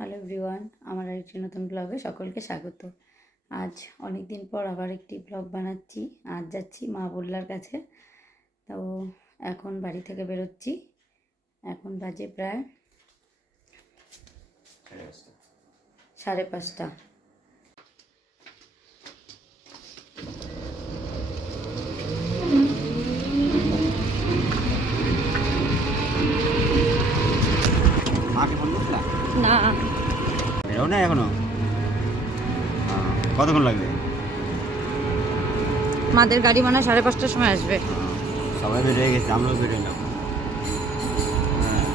Hello everyone আমার আরেকটি নতুন ব্লগে সকলকে স্বাগত। আজ অনেক দিন পর আবার একটি ব্লগ বানাচ্ছি। আজ যাচ্ছি মা বললার কাছে। তো এখন বাড়ি থেকে বেরোচ্ছি। এখন বাজে প্রায় সাড়ে পাঁচটা মাকে ফোন করছিলা না বেরো না এখনও আহ, কতক্ষণ লাগবে? মাদের গাড়ি মানে সাড়ে পাঁচটার সময় আসবে। সবাই বের হয়ে গেছে আমরাও বের হইলাম হ্যাঁ।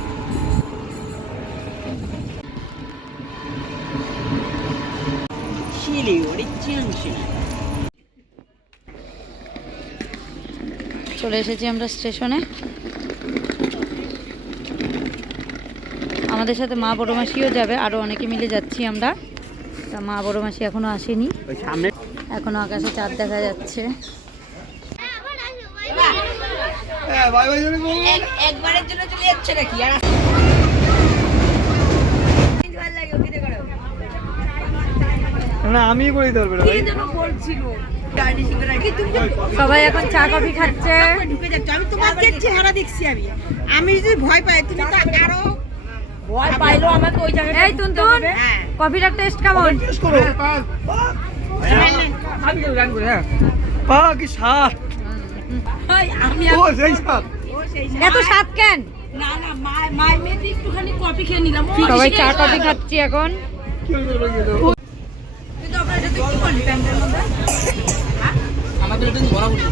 চলে এসেছি আমরা স্টেশনে। আমাদের সাথে মা বড় মাসিও যাবে আরও অনেকে মিলে যাচ্ছি আমরা। তা মা বড় মাসি এখনও আসেনি। এখনও আকাশে চাঁদ দেখা যাচ্ছে। একবারের জন্য চলে যাচ্ছে নাকি? আর না আমি করে তুমি সবাই এখন চা কফি খাচ্ছে। ঢুকে যাচ্ছ। আমি তোমাকে চেহারা দেখছি আমি। আমি যদি ভয় পাই তুমি তো আরও ভয় পাইলো আমাকে ওই জায়গায় এই হ্যাঁ। কফিটার টেস্ট কেমন? করো। পা কি ভাই, আমি ও সেই সেই এত স্বাদ কেন? না না মা মাই মেয়েতে একটুখানি কফি খেয়ে নিলাম। সবাই চা কফি খাচ্ছি এখন। কি হলো রে গেলো কিন্তু আপনারা এটা কি করলি প্যান্টের মধ্যে? আমাদের এটা বড় বড়।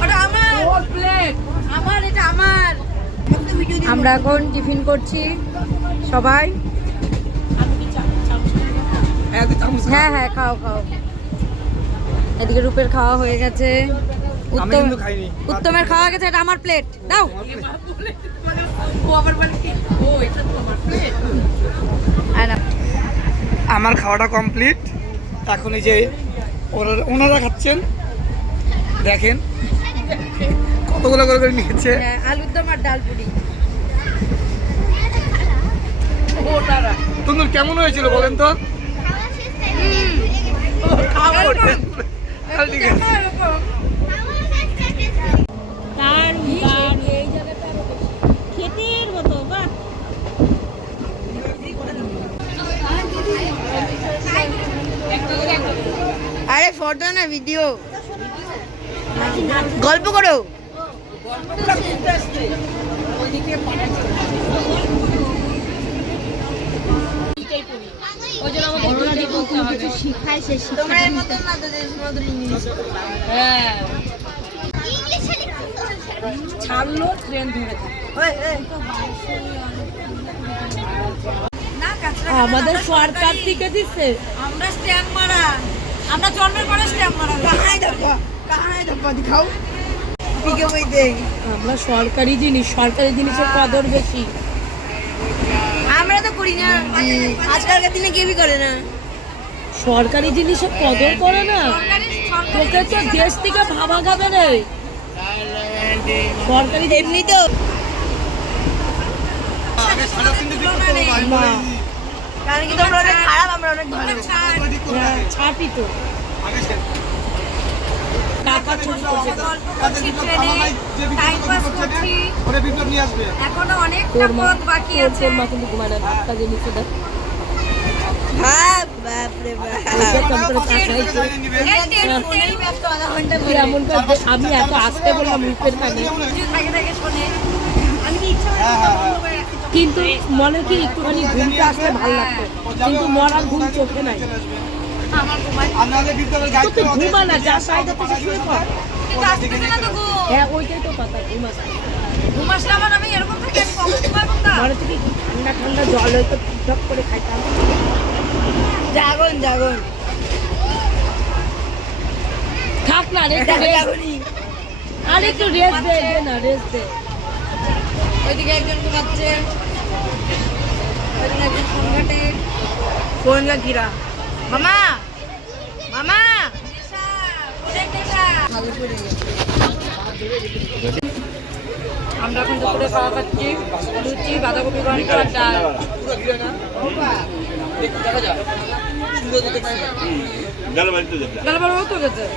ওটা আমার প্লেট আমার এটা আমার আমাকে তো ভিডিও দিন আমরা এখন টিফিন করছি সবাই। হ্যাঁ। হ্যাঁ হ্যাঁ খাও খাও। এদিকে রূপের খাওয়া হয়ে গেছে। উত্তম উত্তমের খাওয়া গেছে এটা আমার প্লেট দাও। আমার খাওয়াটা কমপ্লিট এখন এই যে ওরা- ওনারা খাচ্ছেন। দেখেন। কতগুলো করে করে নিয়েছে। হ্যাঁ, আলুর দম আর ডাল পুরি। তোমার কেমন হয়েছিল বলেন তো? খাওয়া হ্যাঁ, ঠিক আছে। তার এই জায়গাটা তোমরা এর মতো না তো যে ইংলিশ হ্যাঁ। ছাড়লো ট্রেন ধরে আমাদের সরকার থেকে দিচ্ছে আমরা স্ট্যাম্প মারা। আমরা জন্মের পরে স্ট্যাম্প মারা। কাহাই কাহাই দেখাও। আমরা সরকারি জিনিস সরকারি জিনিসের কদর বেশি। করি না। আজকালকার দিনে কেউই করে না। সরকারি জিনিসের কদর করে না। তোকে তো দেশ থেকে ভাবা খাবে রে সরকারি এমনি তো কারণ কি তোমরা অনেক খারাপ আমরা অনেক ভালো। হ্যাঁ, ছাপি তো এখনও পথ বাকি আছে। মা কিন্তু ঘুমায় না। ভাতটা যে নিচে দেখ। আমি এত আসতে বললাম মুখের কানে। কিন্তু মনে কি একটুখানি ঘুমটা আসলে ভালো লাগতো কিন্তু মরার ঘুম চোখে নাই। তো তুই ঘুমা না যা সাইড থেকে শুয়ে পড়। হ্যাঁ ওইটাই তো কথা ঘুম আসে মনে থেকে ঠান্ডা ঠান্ডা জল হয়তো টক করে খাইতাম। জাগন জাগন। থাক না রে আর একটু রেস্ট দে না রেস্ট দে। ওইদিকে একজন ঘুমাচ্ছে। ওইদিকে একজন ফোন ঘাটে। ফোন কিরা মামা মামা। আমরা এখন দুপুরে খাওয়া খাচ্ছি। লুচি বাঁধাকপি ঘন্ট আর ডাল।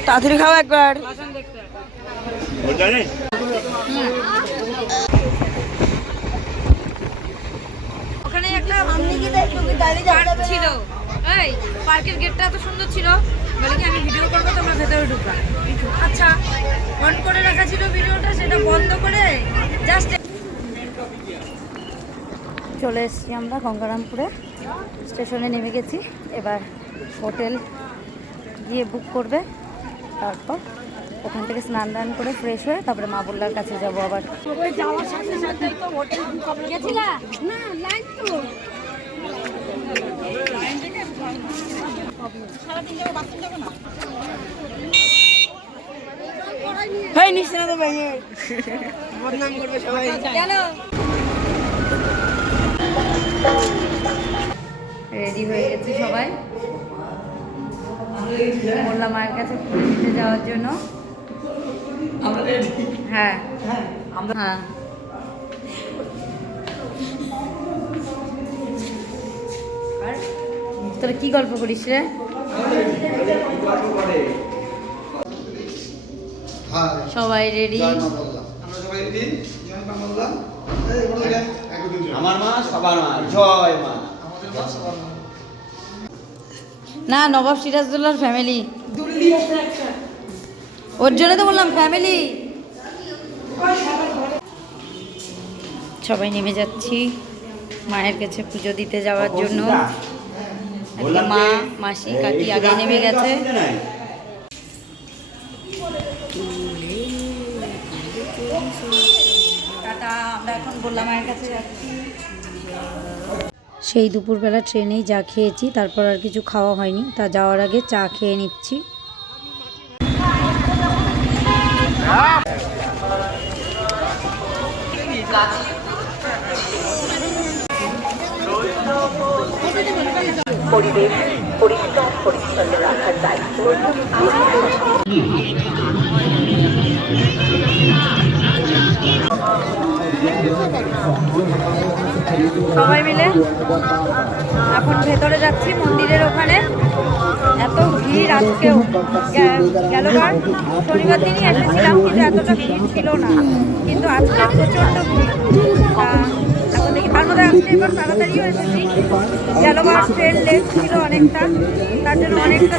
তাড়াতাড়ি খাও একবার। ওখানে একটা ছিল। এই পার্কের গেটটা এত সুন্দর ছিল। বলে কি আমি ভিডিও করব তোমরা ভেতরে ঢুকবা। আচ্ছা অন করে রাখা ছিল ভিডিওটা সেটা বন্ধ করে জাস্ট চলে এসেছি আমরা গঙ্গারামপুরে। স্টেশনে নেমে গেছি এবার হোটেল গিয়ে বুক করবে তারপর ওখান থেকে স্নান দান করে ফ্রেশ হয়ে তারপরে মা বললার কাছে যাব আবার। যাওয়ার সাথে সাথেই তো হোটেল বুক গেছিলা? না লাইন তো। হ্যাঁ নিশ্চয় না তো ভাই বদনাম করবে সবাই। গেল রেডি হয়ে গেছি সবাই। বললাম মায়ের কাছে দিতে যাওয়ার জন্য। হ্যাঁ। হ্যাঁ। তোরা কি গল্প করিস রে? সবাই রেডি আমার মা সবার মা জয় মা। না নবাব সিরাজদুল্লার ফ্যামিলি ওর জন্য তো বললাম ফ্যামিলি সবাই নেমে যাচ্ছি মায়ের কাছে পুজো দিতে যাওয়ার জন্য। মা মাসি কাকি আগে নেমে গেছে। সেই দুপুরবেলা ট্রেনেই যা খেয়েছি তারপর আর কিছু খাওয়া হয়নি। তা যাওয়ার আগে চা খেয়ে নিচ্ছি। সবাই মিলে এখন ভেতরে যাচ্ছি, মন্দিরের ওখানে। এত ভিড় আজকেও গেলবার শনিবার দিনই এসেছিলাম, কিন্তু এতটা ভিড় ছিল না। কিন্তু আজকে প্রচণ্ড ভিড়। ছিল অনেকটা। অনেকটা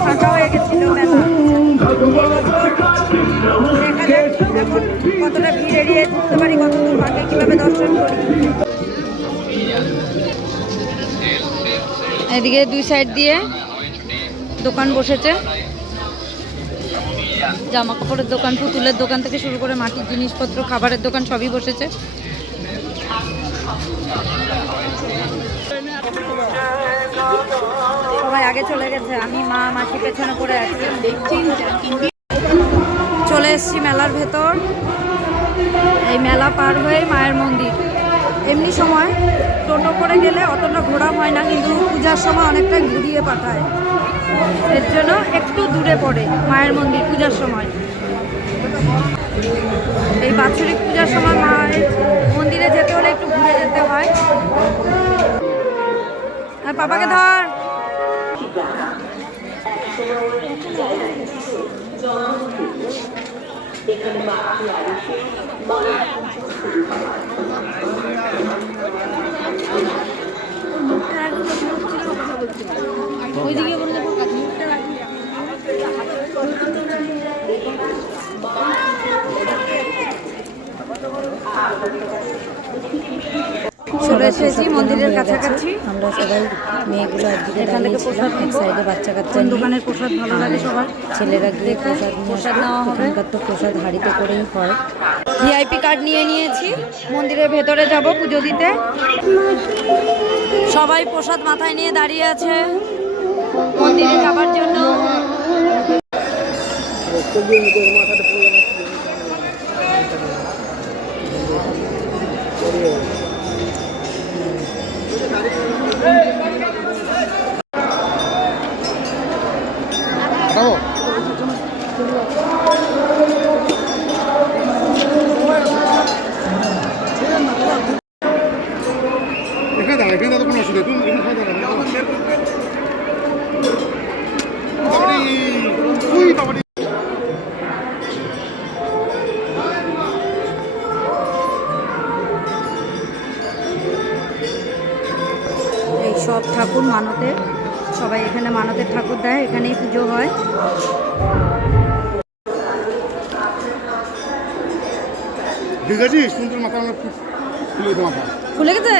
অনেকটা হয়ে গেছিল দর্শন এদিকে দুই সাইড দিয়ে দোকান বসেছে। জামা কাপড়ের দোকান, পুতুলের দোকান থেকে শুরু করে মাটির জিনিসপত্র, খাবারের দোকান সবই বসেছে। সবাই আগে চলে গেছে। আমি, মা, মাসি পেছনে পড়ে আছি। চলে এসেছি মেলার ভেতর। এই মেলা পার হয়ে মায়ের মন্দির। এমনি সময় টোটো করে গেলে অতটা ঘোরা হয় না, কিন্তু পূজার সময় অনেকটা ঘুরিয়ে পাঠায়। এর জন্য একটু দূরে পড়ে মায়ের মন্দির পূজার সময়। এই বাৎসরিক পূজার সময় মায়ের মন্দিরে যেতে হলে একটু ঘুরে যেতে হয়। আর পাপাকে ধর। ওইদিকে বলে দেবো চলে এসেছি মন্দিরের কাছাকাছি। আমরা সবাই মেয়েগুলো একদিকে এখান থেকে প্রসাদ এক সাইডে বাচ্চা কাচ্চা দোকানের প্রসাদ ভালো লাগে সবার? ছেলেরা গিয়ে প্রসাদ প্রসাদ নেওয়া হবে এখানকার তো প্রসাদ হাঁড়িতে করেই হয়। ভিআইপি কার্ড নিয়ে নিয়েছি। মন্দিরের ভেতরে যাব পুজো দিতে। সবাই প্রসাদ মাথায় নিয়ে দাঁড়িয়ে আছে। মন্দিরে যাবার জন্য। মানতের এখানে এখানেই পুজো হয়। ঠিক আছে সুন্দর মাথা ফুলে গেছে?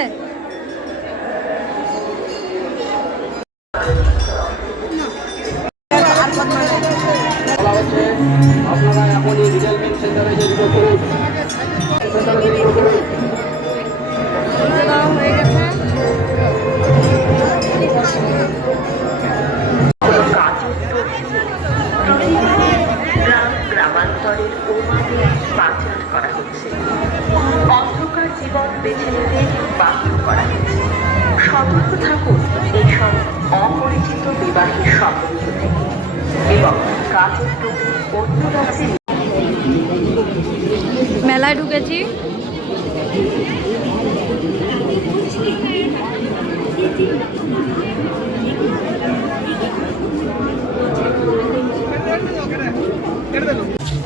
থেকে এবং অন্য মেলায় ঢুকেছি।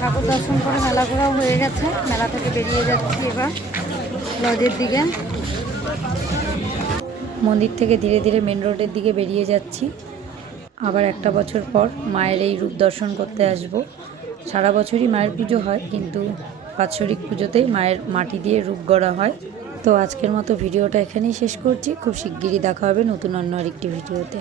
ঠাকুর দর্শন করে মেলা ঘোরাও হয়ে গেছে। মেলা থেকে বেরিয়ে যাচ্ছি এবার লজের দিকে। মন্দির থেকে ধীরে ধীরে মেন রোডের দিকে বেরিয়ে যাচ্ছি। আবার একটা বছর পর মায়ের এই রূপ দর্শন করতে আসব। সারা বছরই মায়ের পুজো হয়, কিন্তু বাৎসরিক পুজোতেই মায়ের মাটি দিয়ে রূপ গড়া হয়। তো আজকের মতো ভিডিওটা এখানেই শেষ করছি। খুব শিগগিরই দেখা হবে নতুন অন্য আরেকটি ভিডিওতে।